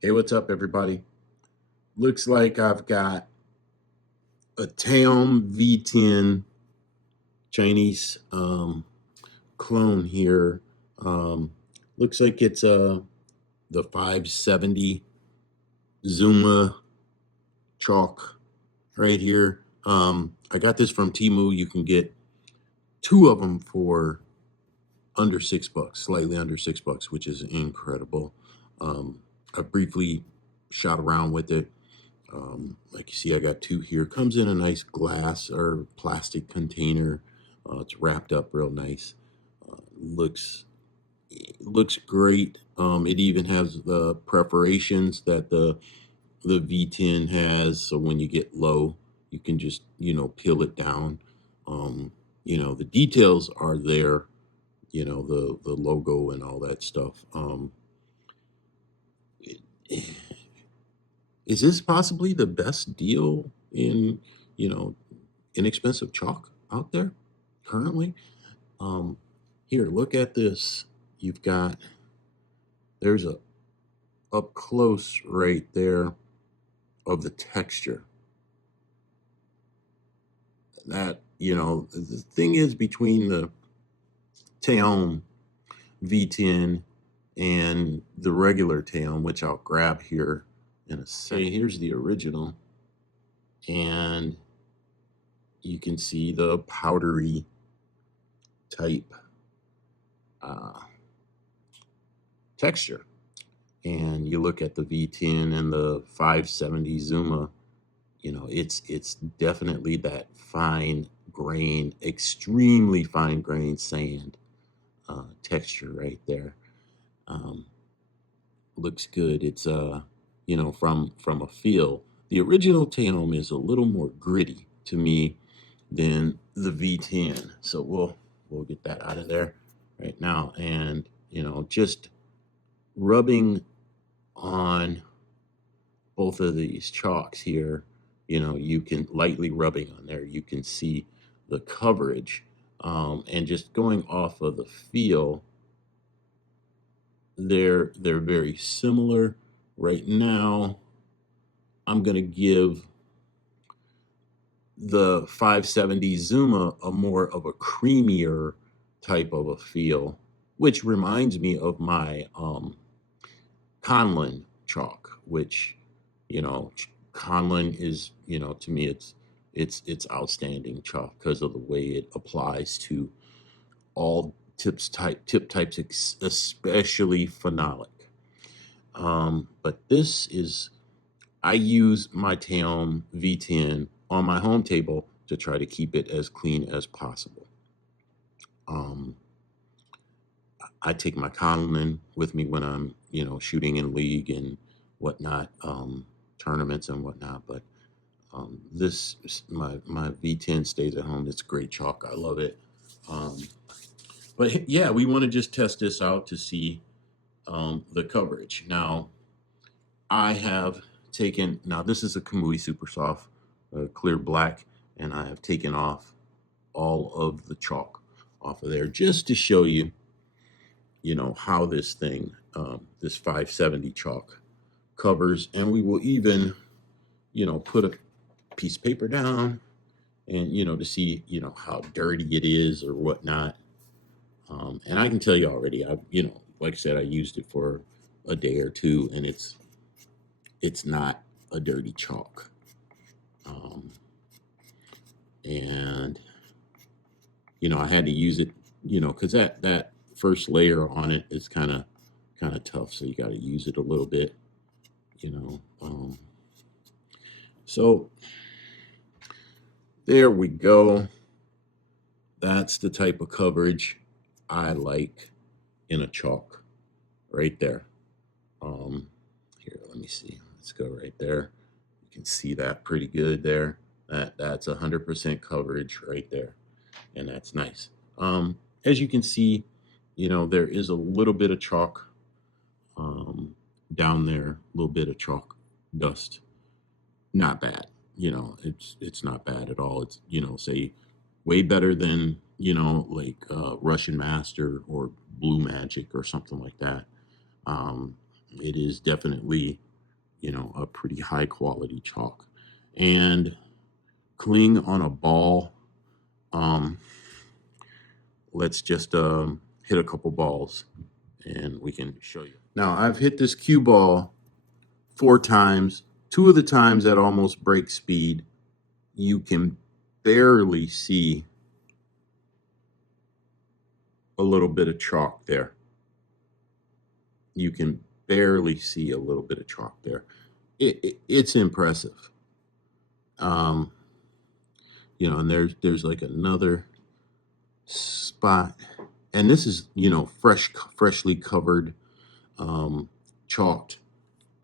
Hey, what's up, everybody? Looks like I've got a Taom V10 Chinese clone here. Um, Looks like it's the 570 Zuma chalk right here. I got this from Temu. You can get two of them for under $6, slightly under $6, which is incredible. I briefly shot around with it. Like you see, I got two here. Comes in a nice glass or plastic container. It's wrapped up real nice. Looks looks great. It even has the perforations that the V10 has, so when you get low, you can just peel it down. Um, the details are there. The logo and all that stuff. Is this possibly the best deal in you know inexpensive chalk out there currently? Um, Here, look at this. You've got there's a up close right there of the texture. That the thing is between the Teon V10 and the regular Teon, which I'll grab here in a second. Okay, here's the original, and you can see the powdery type uh, texture. And you look at the V10 and the 570 Zuma, it's definitely that fine grain, extremely fine grain sand texture right there. Um, Looks good. It's from a feel. The original Taom is a little more gritty to me than the V10. So we'll get that out of there right now, and just rubbing on both of these chalks here, you can lightly rubbing on there, you can see the coverage. And just going off of the feel, they're very similar. Right now, I'm gonna give the 570 Zuma a more of a creamier type of a feel, which reminds me of my Conlon chalk, which Conlon is, to me it's outstanding chalk because of the way it applies to all tip types, especially phenolic. But this is I use my Taom V10 on my home table to try to keep it as clean as possible. Um, I take my Conlon with me when I'm, shooting in league and whatnot, tournaments and whatnot. But my V10 stays at home. It's great chalk. I love it. Um, but yeah, we want to just test this out to see the coverage. Now, I have taken, now this is a Kamui Super Soft, clear black, and I have taken off all of the chalk off of there just to show you, how this thing, this 570 chalk covers. And we will even, put a piece of paper down and, to see, how dirty it is or whatnot. And I can tell you already, like I said, I used it for a day or two, and it's not a dirty chalk. Um, and I had to use it, because that first layer on it is kind of tough, so you got to use it a little bit, you know. So there we go. That's the type of coverage I like in a chalk, right there. Here, let me see. Let's go right there. You can see that pretty good there. That's 100% coverage right there, and that's nice. As you can see, there is a little bit of chalk down there, a little bit of chalk dust. Not bad. It's not bad at all. It's say way better than like Russian Master or Blue Magic or something like that. It is definitely a pretty high quality chalk. And cling on a ball. Um, let's just hit a couple balls and we can show you. Now, I've hit this cue ball 4 times. 2 of the times at almost break speed. You can barely see a little bit of chalk there. You can barely see a little bit of chalk there. It's impressive. And and there's like another spot, and this is freshly covered, chalked,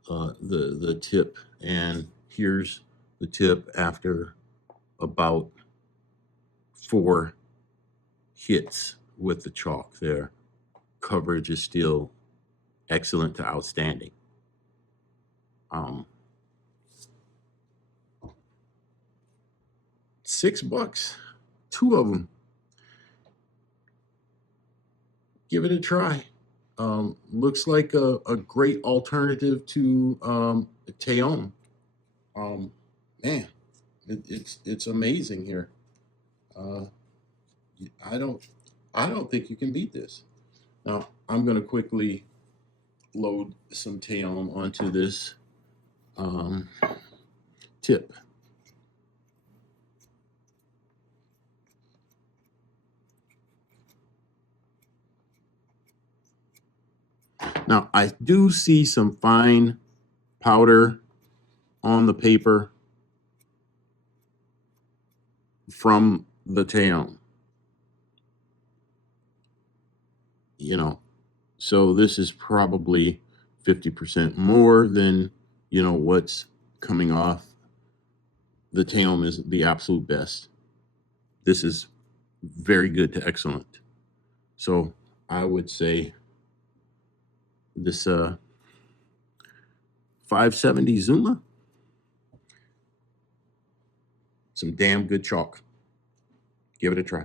the tip, and here's the tip after about 4 hits with the chalk there. Coverage is still excellent to outstanding. $6, 2 of them. Give it a try. Looks like a great alternative to Teon. Man, it's amazing here. Uh, I don't think you can beat this. Now I'm going to quickly load some Teon onto this tip. Now I do see some fine powder on the paper from the Teon. So this is probably 50% more than what's coming off. The Teon is the absolute best. This is very good to excellent. So I would say this 570 Zuma, some damn good chalk. Give it a try.